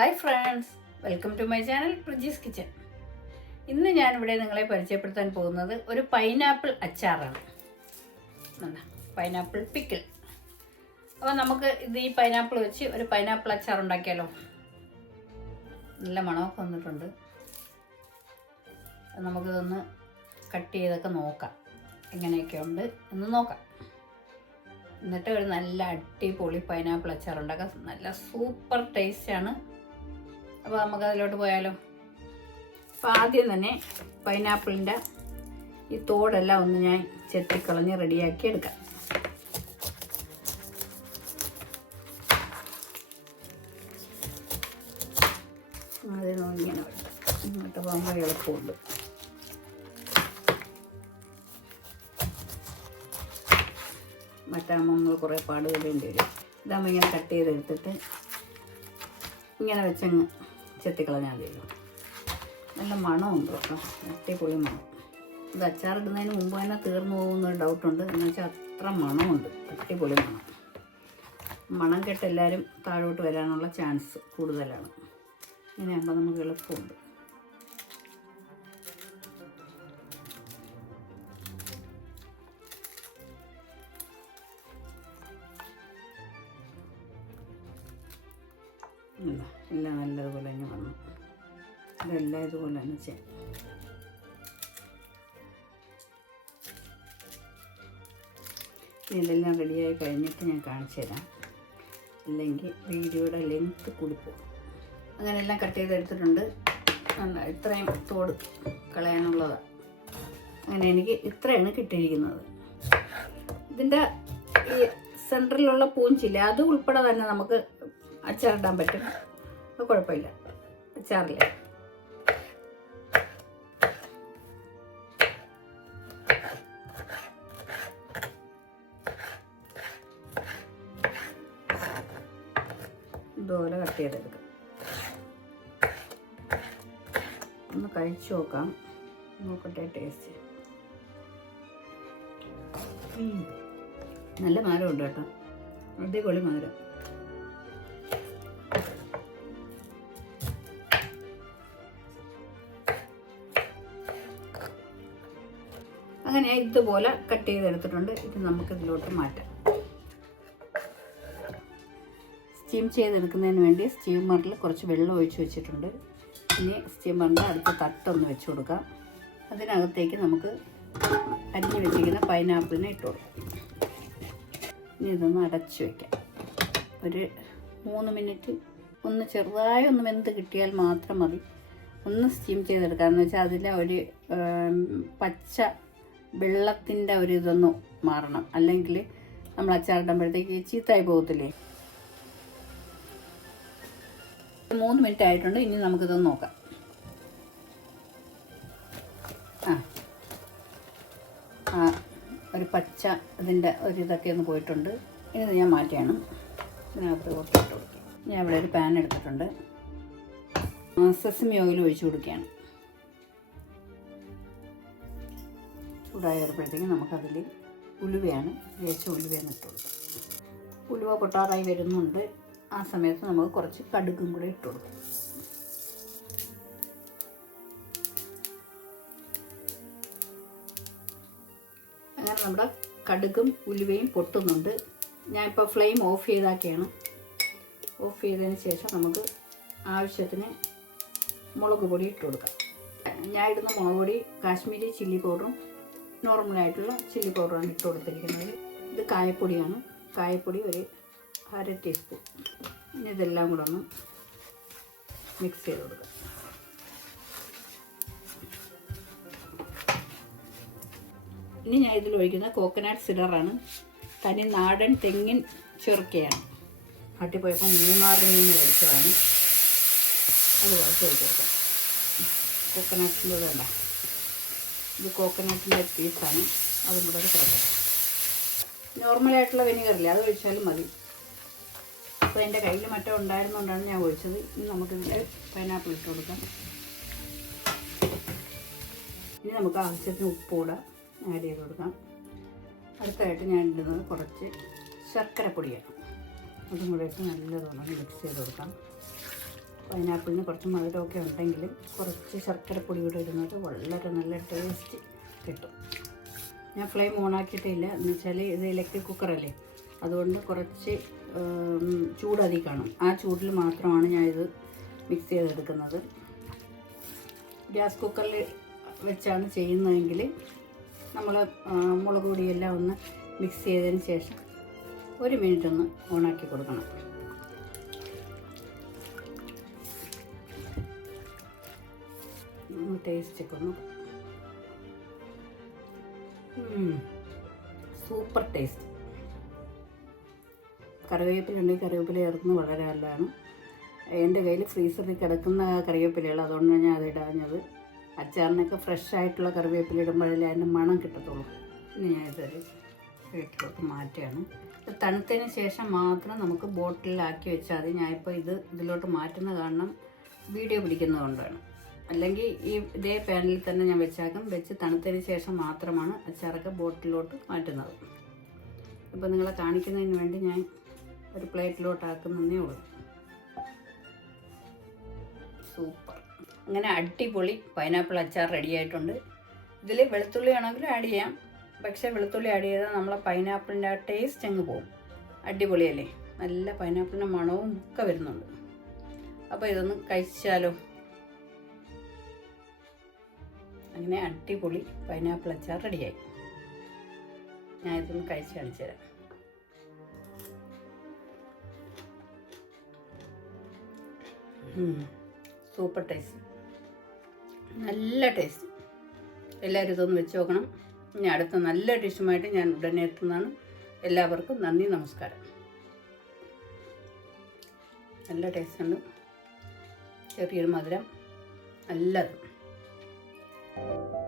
Hi friends welcome to my channel Prajees kitchen. ഇന്ന് ഞാനിവിടെ നിങ്ങളെ പരിചയപ്പെടുത്താൻ പോകുന്നത് ഒരു പൈനാപ്പിൾ അച്ചാറാണ്. Pineapple pickle. അപ്പോൾ നമുക്ക് ഇത് ഈ പൈനാപ്പിൾ വെച്ച് ഒരു പൈനാപ്പിൾ അച്ചാർ ഉണ്ടാക്കിയാലോ? നല്ല മണമൊക്കെ വന്നിട്ടുണ്ട്. നമുക്കിതൊന്ന് കട്ട് ചെയ്തൊക്കെ നോക്കാം. എങ്ങനെയൊക്കെ ഉണ്ട് എന്ന് നോക്കാം. എന്നിട്ട് ഒരു നല്ല അടിപൊളി പൈനാപ്പിൾ അച്ചാർ ഉണ്ടാക്കാം. നല്ല സൂപ്പർ ടേസ്റ്റാണ്. അപ്പോൾ നമുക്ക് അതിലോട്ട് പോയാലോ? അപ്പോൾ ആദ്യം തന്നെ പൈനാപ്പിളിന്റെ ഈ തോടെല്ലാം ഒന്ന് ഞാൻ ചെത്തിക്കളഞ്ഞ് റെഡിയാക്കി എടുക്കാം. അതിന് ഇങ്ങനെ ഇങ്ങോട്ട് പോകുമ്പോൾ എളുപ്പമുണ്ട് മറ്റാകുമ്പോൾ നമ്മൾ കുറേ പാടുപെടേണ്ടി വരും ഇതാകുമ്പോൾ ഇങ്ങനെ കട്ട് ചെയ്തെടുത്തിട്ട് ഇങ്ങനെ വെച്ചങ്ങ് ചെത്തിക്കളഞ്ഞാൽ മതിയല്ലോ നല്ല മണമുണ്ട് കേട്ടോ. അടിപൊളി മണം. ഇത് അച്ചാറിടുന്നതിന് മുമ്പ് തന്നെ തീർന്നു പോകുന്ന ഡൗട്ടുണ്ട് എന്ന് വെച്ചാൽ അത്ര മണമുണ്ട്. അടിപൊളി മണം. മണം കെട്ട് എല്ലാവരും താഴോട്ട് വരാനുള്ള ചാൻസ് കൂടുതലാണ്. ഇങ്ങനെയാകുമ്പോൾ നമുക്ക് എളുപ്പമുണ്ട്. എല്ലാം നല്ലതുപോലെ തന്നെ വന്നു. ഇതെല്ലാം ഇതുപോലെ തന്നെ ചെയ്യാം ഇതെല്ലാം റെഡിയായി കഴിഞ്ഞിട്ട് ഞാൻ കാണിച്ചു തരാം. അല്ലെങ്കിൽ വീഡിയോയുടെ ലെങ്ത്ത് കൂടിപ്പോകും അങ്ങനെ എല്ലാം കട്ട് ചെയ്തെടുത്തിട്ടുണ്ട് ഇത്രയും തോട് കളയാനുള്ളതാണ് അങ്ങനെ എനിക്ക് ഇത്രയാണ് കിട്ടിയിരിക്കുന്നത്. ഇതിന്റെ ഈ സെന്ററിലുള്ള പൂഞ്ചില്ല അത് ഉൾപ്പെടെ തന്നെ നമുക്ക് അച്ചാറിടാൻ പറ്റും. അത് കുഴപ്പമില്ല. അച്ചാറില്ല? ഇതുപോലെ കട്ട് ചെയ്തെടുക്കാം. ഒന്ന് കഴിച്ചു നോക്കാം. നോക്കട്ടെ ടേസ്റ്റ്. നല്ല മാരമുണ്ട് കേട്ടോ. അടിപൊളി മധുരം. അങ്ങനെ ഇതുപോലെ കട്ട് ചെയ്തെടുത്തിട്ടുണ്ട്. ഇത് നമുക്ക് ഇതിലോട്ട് മാറ്റാം. സ്റ്റീം ചെയ്തെടുക്കുന്നതിന് വേണ്ടി സ്റ്റീമറിൽ കുറച്ച് വെള്ളം ഒഴിച്ച് വെച്ചിട്ടുണ്ട്. ഇനി സ്റ്റീമറിന്റെ അടുത്ത തട്ടൊന്ന് വെച്ച് കൊടുക്കാം. അതിനകത്തേക്ക് നമുക്ക് അരിഞ്ഞ് വെച്ചിരിക്കുന്ന പൈനാപ്പിളിനെ ഇട്ട് കൊടുക്കാം. ഇനി ഇതൊന്ന് അടച്ച് വയ്ക്കാം ഒരു മൂന്ന് മിനിറ്റ് ഒന്ന് ചെറുതായി ഒന്ന് വെന്ത് കിട്ടിയാൽ മാത്രം മതി. ഒന്ന് സ്റ്റീം ചെയ്തെടുക്കാമെന്ന് വെച്ചാൽ അതിലെ ഒരു പച്ച വെള്ളത്തിന്റെ ഒരു ഇതൊന്ന് മാറണം. അല്ലെങ്കിൽ നമ്മൾ അച്ചാറിടുമ്പോഴത്തേക്ക് ചീത്തായി പോകത്തില്ലേ? മൂന്ന് മിനിറ്റ് ആയിട്ടുണ്ട്. ഇനി നമുക്കിതൊന്ന് നോക്കാം. ആ. ആ ഒരു പച്ച ഇതിന്റെ ഒരു ഇതൊക്കെ ഒന്ന് പോയിട്ടുണ്ട്. ഇനി ഞാൻ മാറ്റിയാണ്. ഇതിനകത്ത് കുറച്ചിട്ട് കൊടുക്കുക കൊടുക്കും. ഞാൻ ഇവിടെ ഒരു പാൻ എടുത്തിട്ടുണ്ട്. സെസമി ഓയിൽ ഒഴിച്ചു കൊടുക്കുകയാണ്. ചൂടായി നമുക്കതിൽ ഉലുവയാണ് വേച്ച ഉലുവയാണ് ഇട്ട് കൊടുക്കുക ഉലുവ പൊട്ടാറായി വരുന്നുണ്ട്. ആ സമയത്ത് നമുക്ക് കുറച്ച് കടുക്കും കൂടെ ഇട്ട് അങ്ങനെ നമ്മുടെ കടുകും ഉലുവയും പൊട്ടുന്നുണ്ട്. ഞാനിപ്പോൾ ഫ്ലെയിം ഓഫ് ചെയ്താക്കിയാണ്. ഓഫ് ചെയ്തതിന് ശേഷം നമുക്ക് ആവശ്യത്തിന് മുളക് പൊടി ഇട്ട് കൊടുക്കാം. ഞാൻ ഇടുന്ന മുളക് പൊടി കാശ്മീരി ചില്ലി പൗഡറും നോർമലായിട്ടുള്ള ചില്ലി പൗഡറാണ് ഇട്ട് കൊടുത്തിരിക്കുന്നത്. ഇത് കായപ്പൊടിയാണ്. കായപ്പൊടി ഒരു അര ടീസ്പൂൺ ഇനി ഇതെല്ലാം കൂടെ ഒന്ന് മിക്സ് ചെയ്ത് കൊടുക്കുക ഇനി ഞാൻ ഇതിൽ ഒഴിക്കുന്ന കോക്കനട്ട് സിഡറാണ് തനി നാടൻ തെങ്ങിൻ ചെറുക്കയാണ്. നാട്ടിൽ പോയപ്പോൾ മൂന്നാറിൽ നിന്ന് കഴിച്ചതാണ് അത് കുറച്ച് കൊടുത്തു കൊടുക്കാം. കോക്കനട്ടിന്റെ ഇതല്ല ഇത് കോക്കനട്ടിന്റെ പീസാണ് അതും കൂടെ ചേർക്കാം. നോർമലായിട്ടുള്ള വിനിഗറില്ലേ അത് ഒഴിച്ചാലും മതി. അപ്പോൾ എന്റെ കയ്യിൽ മറ്റോ ഉണ്ടായിരുന്നുകൊണ്ടാണ് ഞാൻ ഒഴിച്ചത്. ഇനി നമുക്കിതിൽ പൈനാപ്പിൾ ഇട്ട് കൊടുക്കാം. ഇനി നമുക്ക് ആവശ്യത്തിന് ഉപ്പ് ആഡ് ചെയ്ത് കൊടുക്കാം. അടുത്തായിട്ട് ഞാൻ ഇടുന്നത് കുറച്ച് ശർക്കര പൊടിയാണ് അതും കൂടെ ഇട്ട് നല്ലതൊന്ന് മിക്സ് ചെയ്ത് കൊടുക്കാം. പൈനാപ്പിളിന് കുറച്ച് മധുരമൊക്കെ ഉണ്ടെങ്കിലും കുറച്ച് ശർക്കര പൊടി കൂടെ ഇടുന്നത് വളരെ നല്ല ടേസ്റ്റ് കിട്ടും. ഞാൻ ഫ്ലെയിം ഓണാക്കിയിട്ടില്ല എന്ന് വെച്ചാൽ ഇത് ഇലക്ട്രിക് കുക്കറല്ലേ അതുകൊണ്ട് കുറച്ച് കാണും ആ ചൂടിൽ മാത്രമാണ് ഞാനിത് മിക്സ് ചെയ്തെടുക്കുന്നത്. ഗ്യാസ് കുക്കറിൽ വെച്ചാണ് ചെയ്യുന്നതെങ്കിൽ നമ്മൾ മുളക് പൊടിയെല്ലാം ഒന്ന് മിക്സ് ചെയ്തതിന് ശേഷം ഒരു മിനിറ്റ് ഒന്ന് ഓണാക്കി കൊടുക്കണം. ടേസ്റ്റ് ഒന്ന് സൂപ്പർ ടേസ്റ്റ് കറിവേപ്പില ഉണ്ടെങ്കിൽ കറിവേപ്പില ചേർക്കുന്നത് വളരെ നല്ലതാണ്. എന്റെ കയ്യിൽ ഫ്രീസറിൽ കിടക്കുന്ന കറിവേപ്പിലകൾ അതുകൊണ്ട് ഞാൻ അത് ഇടാഞ്ഞത്. അച്ചാറിനൊക്കെ ഫ്രഷ് ആയിട്ടുള്ള കറിവേപ്പില ഇടുമ്പോഴല്ലേ അതിന്റെ മണം കിട്ടത്തുള്ളൂ. ഇനി ഞാനിതൊരു വീട്ടിലോട്ട് മാറ്റുകയാണ്. തണുത്തതിന് ശേഷം മാത്രം നമുക്ക് ബോട്ടിലാക്കി വെച്ചാൽ മതി. ഞാനിപ്പോൾ ഇത് ഇതിലോട്ട് മാറ്റുന്ന കാരണം വീഡിയോ പിടിക്കുന്നതുകൊണ്ടാണ് അല്ലെങ്കിൽ ഈ ഇതേ പാനിൽ തന്നെ ഞാൻ വെച്ചാക്കും. വെച്ച് തണുത്തതിന് ശേഷം മാത്രമാണ് അച്ചാറൊക്കെ ബോട്ടിലോട്ട് മാറ്റുന്നത്. ഇപ്പോൾ നിങ്ങളെ കാണിക്കുന്നതിന് വേണ്ടി ഞാൻ ഒരു പ്ലേറ്റിലോട്ട് ആക്കുന്നതേ ഉള്ളൂ. സൂപ്പർ. അങ്ങനെ അടിപൊളി പൈനാപ്പിൾ അച്ചാർ റെഡിയായിട്ടുണ്ട് ഇതിൽ വെളുത്തുള്ളി ആണെങ്കിലും ആഡ് ചെയ്യാം. പക്ഷേ വെളുത്തുള്ളി ആഡ് ചെയ്താൽ നമ്മളെ പൈനാപ്പിളിന്റെ ആ ടേസ്റ്റ് അങ്ങ് പോകും അടിപൊളിയല്ലേ? നല്ല പൈനാപ്പിളിന്റെ മണവും ഒക്കെ വരുന്നുണ്ട്. അപ്പോൾ ഇതൊന്ന് കഴിച്ചാലോ? അങ്ങനെ അടിപൊളി പൈനാപ്പിൾ അച്ചാർ റെഡിയായി. ഞാൻ ഇതൊന്ന് കഴിച്ച് കാണിച്ചു തരാം. സൂപ്പർ ടേസ്റ്റ് നല്ല ടേസ്റ്റ് എല്ലാവരും ഇതൊന്ന് വെച്ച് നോക്കണം. ഇനി അടുത്ത നല്ല ഡിഷുമായിട്ട് ഞാൻ ഉടനെ എത്തുന്നതാണ്. എല്ലാവർക്കും നന്ദി നമസ്കാരം. നല്ല ടേസ്റ്റ് ഉണ്ട്. ചെറിയൊരു മധുരം. നല്ലത്. Thank you.